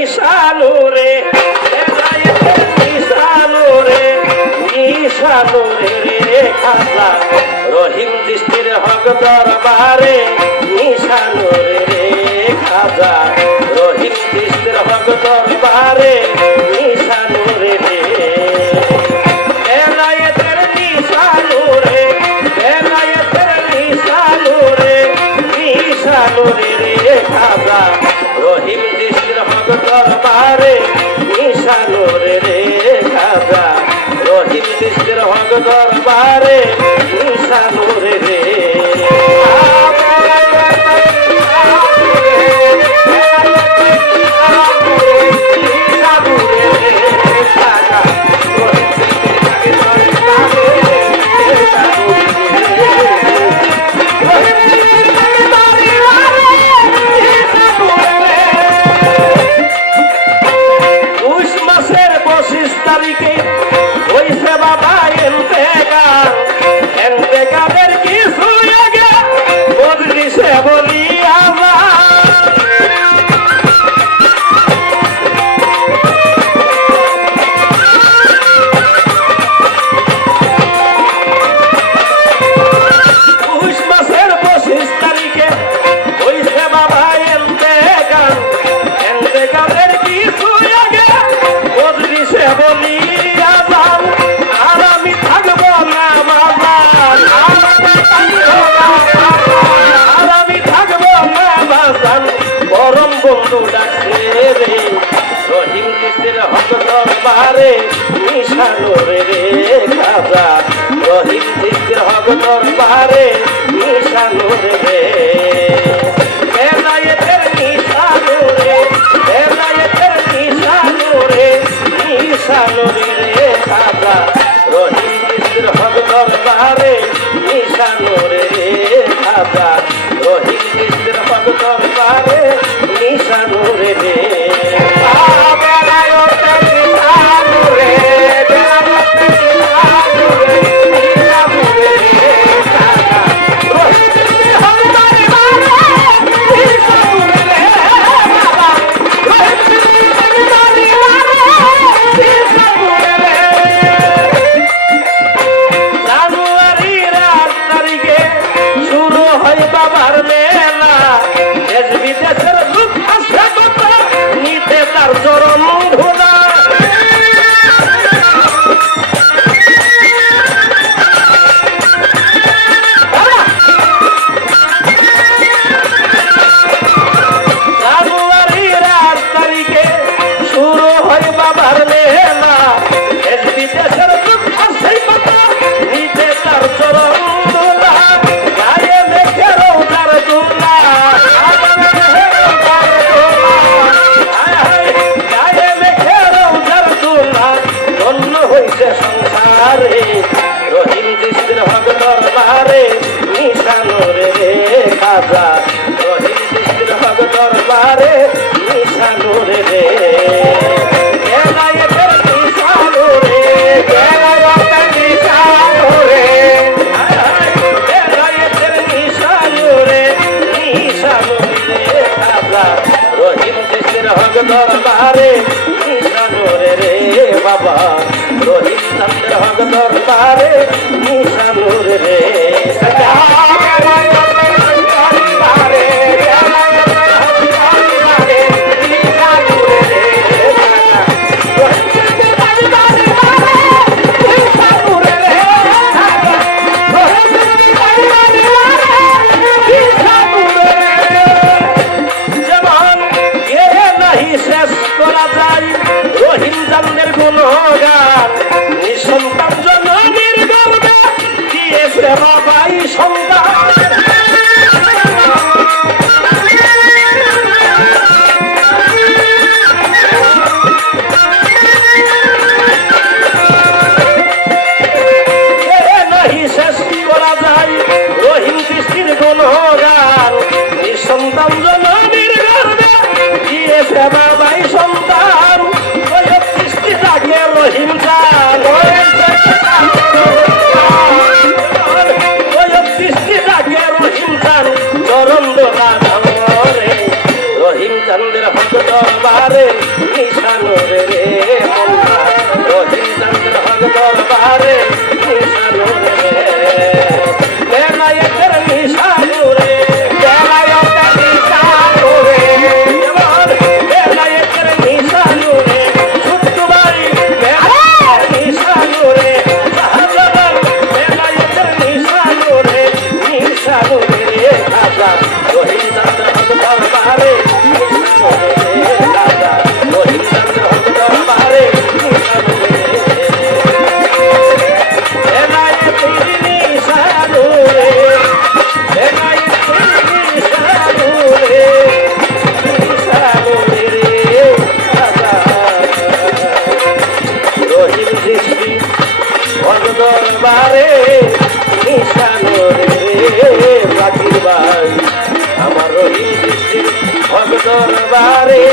নিশানুরে নিশানুরে নিশানুরে রে খাজা রহিম দৃষ্টির হক দরবারে নিশানুরে রে খাজা রহিম দৃষ্টির হক দরবারে নিশানুরে রে বেলায়েতের নিশানুরে বেলায়েতের নিশানুরে নিশানুরে রে খাজা রহিম দৃষ্টির হক দরবারে নিশানুরে রে খাজা রহিম দৃষ্টির হক দরবারে নিশানুরে রে রহিম দৃষ্টির হক দরবারে নিশানুরে রে খাজা রহিম দৃষ্টির হক দরবারে নিশানুরে রে বেলায়েতের নিশানুরে বেলায়েতের নিশানুরে নিশানুরে রে খাজা রহিম দৃষ্টির হক দরবারে নিশানুরে রে খাজা রহিম দৃষ্টির হক দরবারে নিশানুরে রে রহিম দৃষ্টির হক দরবারে নিশানুরে রে খাজা রহিম দৃষ্টির হক দরবারে নিশানুরে রে বেলায়েতের নিশানুরে বেলায়েতের নিশানুরে বেলায়েতের নিশানুরে নিশানুরে রে খাজা রহিম দৃষ্টির হক দরবারে নিশানুরে রে বাবা রহিম চন্দ্র হক দরবারে নিশানুরে রে রহিম চন্দ্রের গুণগান নিঃসন্তান জননীর গর্বে দিয়েছে বাবাই সন্তান নাহি শেষ করা যায় রহিম দৃষ্টির গুণগান নিঃসন্তান জননীর গর্বে দিয়েছে বাবাই সন্তান রহিম চান রহিম চান চরণ দোকান রহিম চন্দ্র হক দরবারে নিশানুরে রে মোল্লা রহিম চন্দ্র হক দরবারে নিশানুরে রে বেলায়েতের নিশানুরে বেলায়েতের নিশানুরে বেলায়েতের নিশানুরে ছোট্টু ভাই বেলায়েতের নিশানুরে শাহজালাল বেলায়েতের নিশানুরে নিশানুরে রে খাজা রহিম চন্দ্র হক দরবারে নিশানুরে রে খাজা রহিম চন্দ্র হক দরবারে নিশানুরে বেলায়েতের নিশানুরে বেলায়েতের নিশানুরে নিশানুরে রে খাজা রহিম দৃষ্টি হক দরবারে নিশানুরে জাকির ভাই আমার রহিম দৃষ্টি হক দরবারে